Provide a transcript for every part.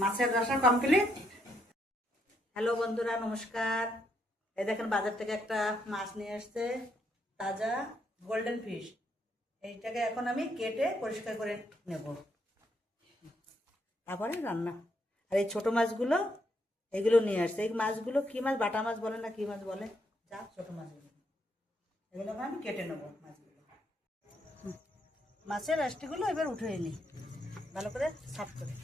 মাছের রসা complete. Hello বন্ধুরা, নমস্কার। এই দেখেন বাজার থেকে একটা মাছ নিয়ে আসছে, তাজা গোল্ডেন ফিশ। এইটাকে এখন আমি কেটে পরিষ্কার করে নেব, তারপরে রান্না। আর এই ছোট মাছগুলো এগুলো নিয়ে আসছে। এই মাছগুলো কি মাছ, বাটা মাছ বলে না কি মাছ বলে, যা ছোট মাছগুলো, এগুলো আমি কেটে নেবো। মাছগুলো, মাছের আষ্টিগুলো এবার উঠে নিই ভালো করে সাফ করে।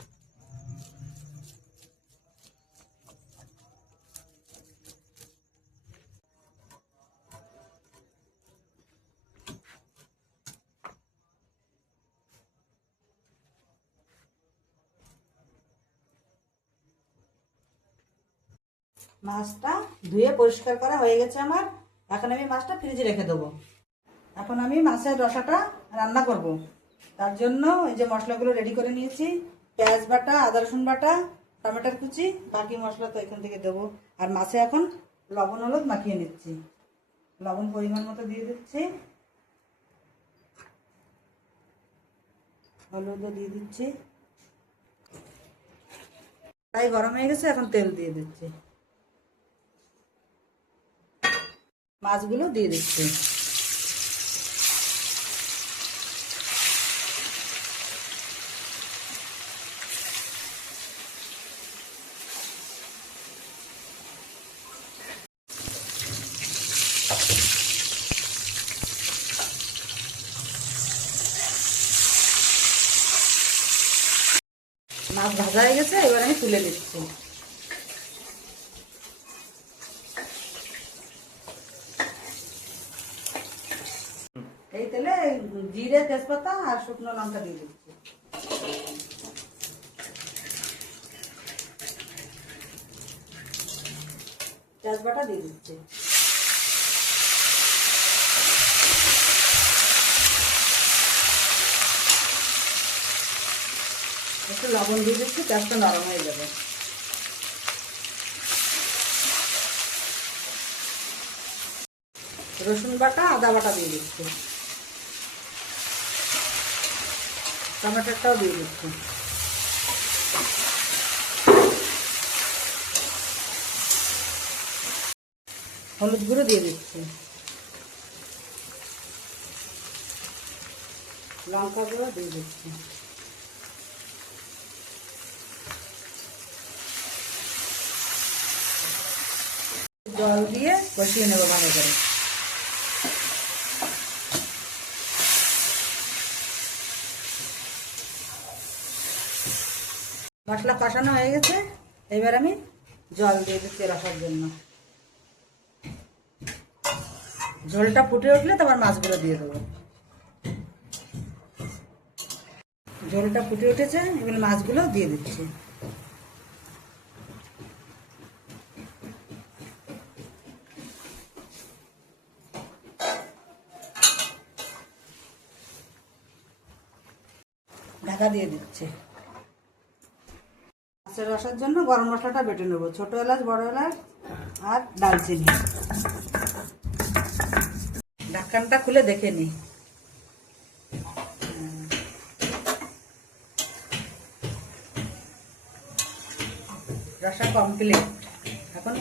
মাছটা ধুয়ে পরিষ্কার করা হয়ে গেছে আমার। এখন আমি মাছটা ফ্রিজে রেখে দেবো। এখন আমি মাছের রসাটা রান্না করব। তার জন্য এই যে মশলাগুলো রেডি করে নিয়েছি, পেঁয়াজ বাটা, আদা রসুন বাটা, টমেটোর কুচি, বাকি মশলা তো এখান থেকে দেবো। আর মাছে এখন লবণ হলুদ মাখিয়ে নিচ্ছি। লবণ পরিমাণ মতো দিয়ে দিচ্ছি, হলুদও দিয়ে দিচ্ছি। তাই গরম হয়ে গেছে, এখন তেল দিয়ে দিচ্ছি। মাছগুলো দিয়ে দিচ্ছি। মাছ ভাজা হয়ে গেছে, এবার আমি তুলে নিচ্ছি। এই তেলে জিরে, তেজপাতা আর শুকনো লঙ্কা দিয়ে দিচ্ছি। তেজপাতা দিয়ে দিচ্ছি। একটু লবণ দিয়ে দিচ্ছি, পেঁয়াজটা নরম হয়ে যাবে। রসুন বাটা, আদা বাটা দিয়ে দিচ্ছি। টমেটোটাও দিয়ে দিচ্ছি। হলুদ গুঁড়ো দিয়ে দিচ্ছি। লঙ্কা গুঁড়ো দিয়ে দিচ্ছি। জল দিয়ে কষিয়ে নেবো ভালো করে। মশলা কষানো হয়ে গেছে, এবার আমি জল দিয়ে দিচ্ছি রসার জন্য। ঝোলটা ফুটে উঠলে তারপর মাছগুলো দিয়ে দেবো। ঝোলটা ফুটে উঠেছে, এবার মাছগুলো দিয়ে দিচ্ছি। ঢাকা দিয়ে দিচ্ছি। মাছের রসার জন্য গরম মশলাটা বেটে নেবো, ছোট এলাচ, বড় এলাচ আর দালচিনি। ঢাকনটা খুলে দেখে নিই। রসা কমপ্লিট। এখন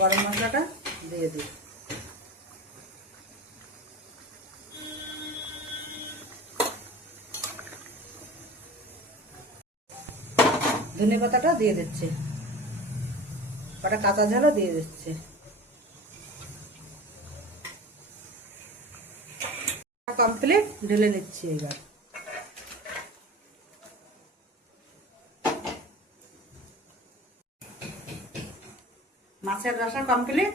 গরম মশলাটা দিয়ে দিই। ধনে পাতাটা দিয়ে দিচ্ছে, কটা কাঁচা ঝালও দিয়ে দিচ্ছে। কমপ্লিট, ঢেলে নিচ্ছি এবার। মাছের রসা কমপ্লিট।